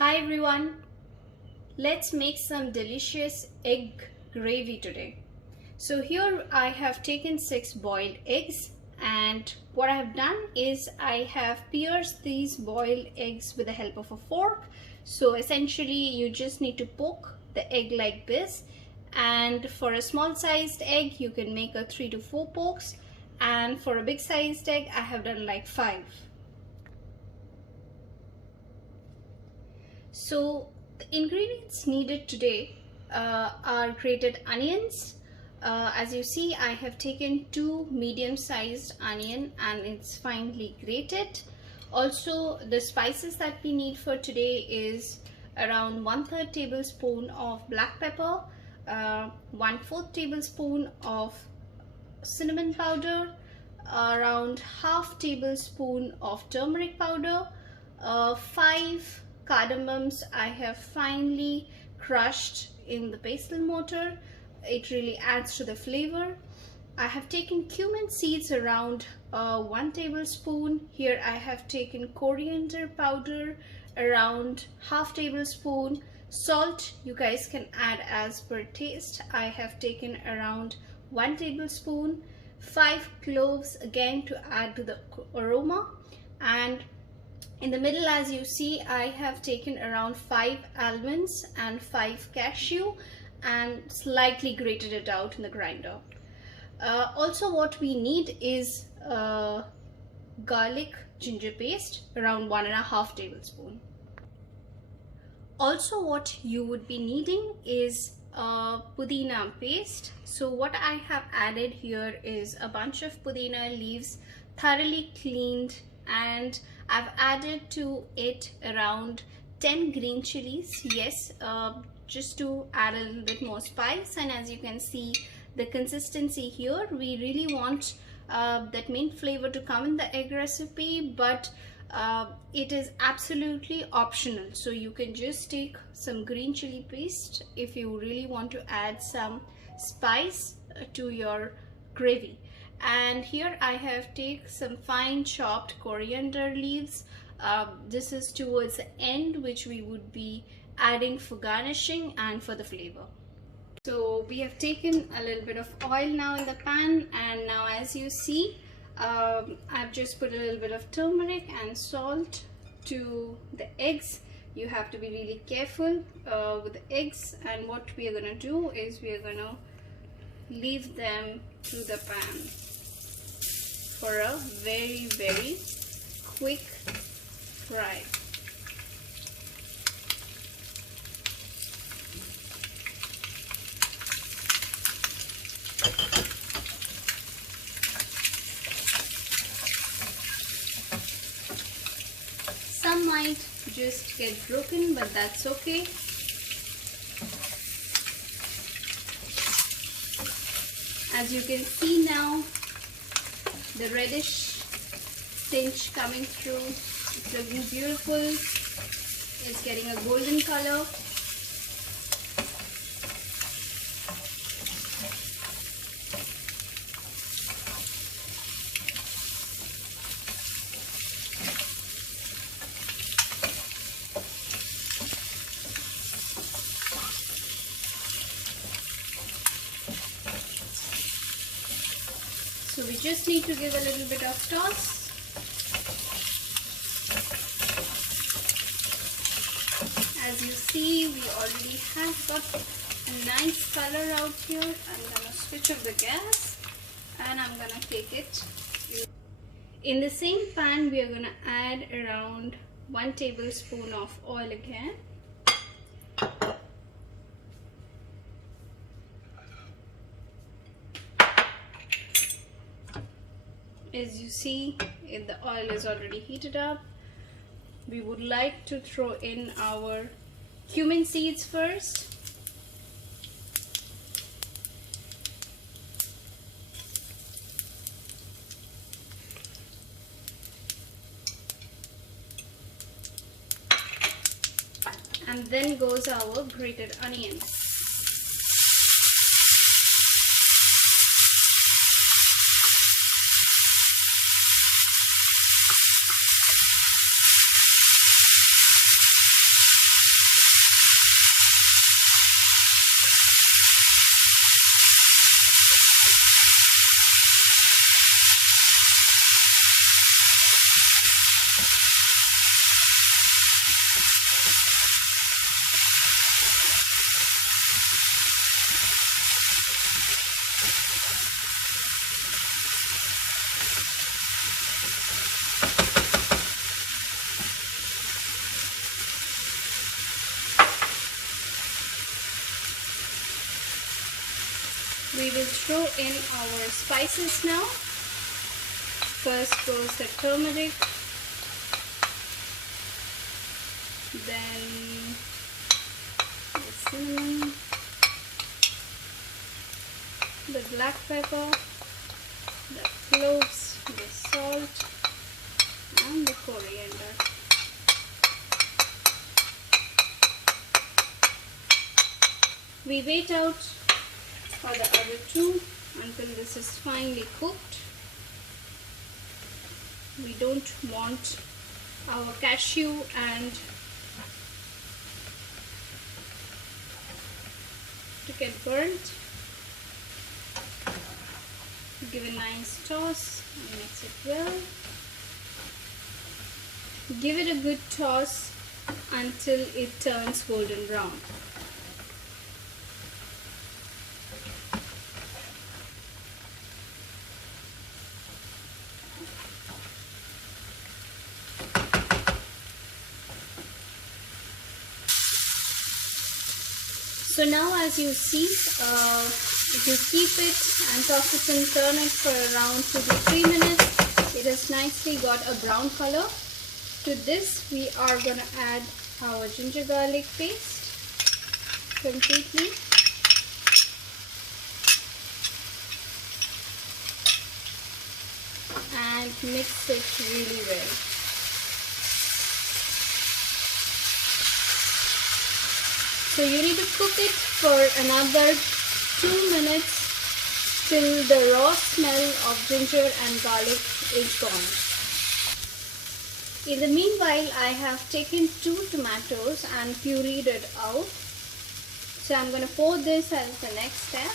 Hi everyone, let's make some delicious egg gravy today. So here I have taken 6 boiled eggs, and what I have done is I have pierced these boiled eggs with the help of a fork. So essentially you just need to poke the egg like this, and for a small sized egg you can make a 3 to 4 pokes, and for a big sized egg I have done like 5. So the ingredients needed today are grated onions. As you see, I have taken 2 medium-sized onion and it's finely grated. Also, the spices that we need for today is around 1/3 tablespoon of black pepper, 1/4 tablespoon of cinnamon powder, around 1/2 tablespoon of turmeric powder, 5 cardamoms I have finely crushed in the pestle mortar. It really adds to the flavor. I have taken cumin seeds around 1 tablespoon. Here I have taken coriander powder around 1/2 tablespoon. Salt you guys can add as per taste. I have taken around 1 tablespoon. 5 cloves again to add to the aroma, and in the middle, as you see, I have taken around 5 almonds and 5 cashew and slightly grated it out in the grinder. Also what we need is garlic ginger paste around 1.5 tablespoon. Also what you would be needing is pudina paste. So what I have added here is a bunch of pudina leaves thoroughly cleaned, and I've added to it around 10 green chilies, yes, just to add a little bit more spice. And as you can see the consistency here, we really want that main flavor to come in the egg recipe, but it is absolutely optional. So you can just take some green chili paste if you really want to add some spice to your gravy. And here I have taken some fine chopped coriander leaves. This is towards the end, which we would be adding for garnishing and for the flavor. So we have taken a little bit of oil now in the pan, and now as you see, I've just put a little bit of turmeric and salt to the eggs. You have to be really careful with the eggs, and what we are going to do is we are going to leave them to the pan for a very quick fry. Some might just get broken, but that's okay. As you can see now, the reddish tinge coming through, it's looking beautiful, it's getting a golden color. So we just need to give a little bit of toss. As you see, we already have got a nice color out here. I'm gonna switch off the gas and I'm gonna take it. In the same pan, we are gonna add around 1 tablespoon of oil again. As you see, the oil is already heated up. We would like to throw in our cumin seeds first. And then goes our grated onions. We will throw in our spices now. First goes the turmeric, then the cinnamon, the black pepper, the cloves, the salt, and the coriander. We wait out for the other two until this is finely cooked. We don't want our cashew and to get burnt. Give a nice toss and mix it well. Give it a good toss until it turns golden brown. So now, as you see, if you keep it and toss it and turn it for around 2 to 3 minutes, it has nicely got a brown color. To this, we are going to add our ginger garlic paste completely. And mix it really well. So you need to cook it for another 2 minutes till the raw smell of ginger and garlic is gone. In the meanwhile, I have taken 2 tomatoes and pureed it out. So I'm going to pour this as the next step.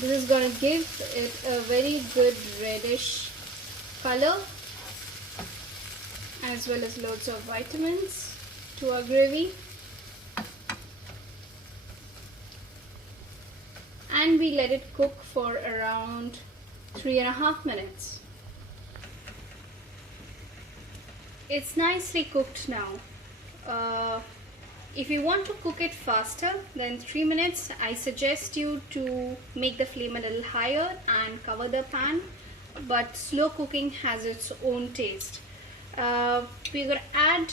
This is going to give it a very good reddish color as well as loads of vitamins to our gravy. And we let it cook for around 3.5 minutes. It's nicely cooked now. If you want to cook it faster than 3 minutes, I suggest you to make the flame a little higher and cover the pan. But slow cooking has its own taste. We're going to add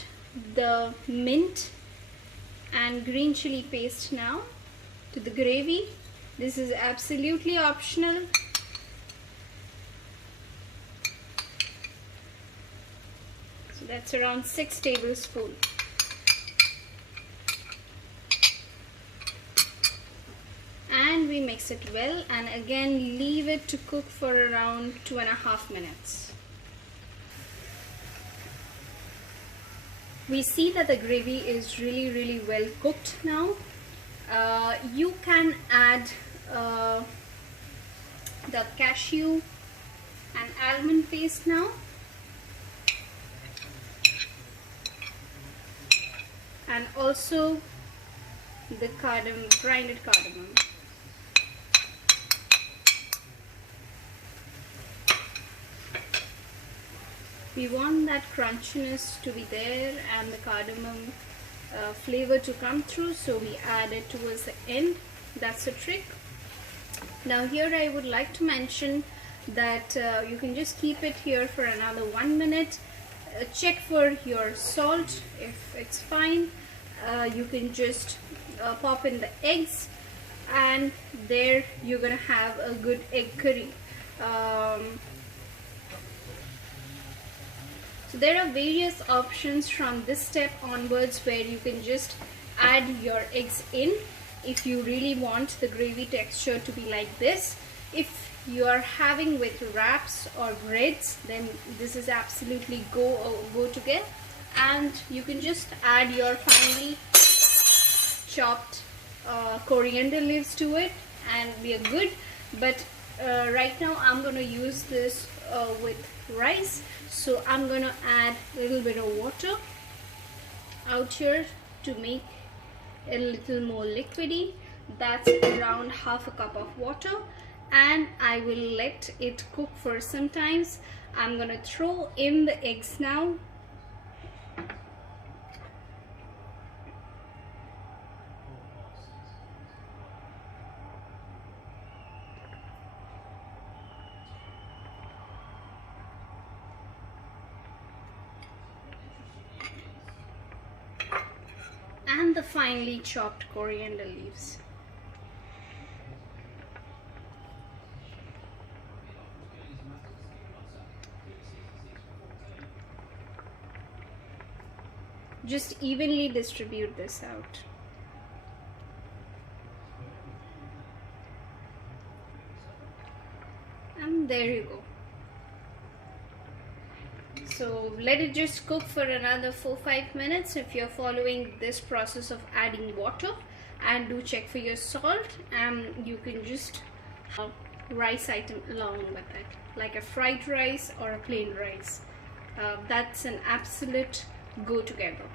the mint and green chili paste now to the gravy. This is absolutely optional. So that's around 6 tablespoons. And we mix it well and again leave it to cook for around 2.5 minutes. We see that the gravy is really well cooked now. You can add the cashew and almond paste now. And also the grinded cardamom. We want that crunchiness to be there and the cardamom flavor to come through, so we add it towards the end. That's the trick. Now here I would like to mention that you can just keep it here for another 1 minute. Check for your salt. If it's fine, you can just pop in the eggs, and there you're gonna have a good egg curry. So there are various options from this step onwards where you can just add your eggs in if you really want the gravy texture to be like this. If you are having with wraps or breads, then this is absolutely go together. And you can just add your finely chopped coriander leaves to it and we are good. But right now I'm gonna use this with rice, so I'm gonna add a little bit of water out here to make a little more liquidy. That's around half a cup of water, and I will let it cook for some times. I'm gonna throw in the eggs now. And the finely chopped coriander leaves. Just evenly distribute this out. And there you go. So let it just cook for another 4-5 minutes if you're following this process of adding water, and do check for your salt, and you can just rice item along with it, like a fried rice or a plain rice. That's an absolute go together.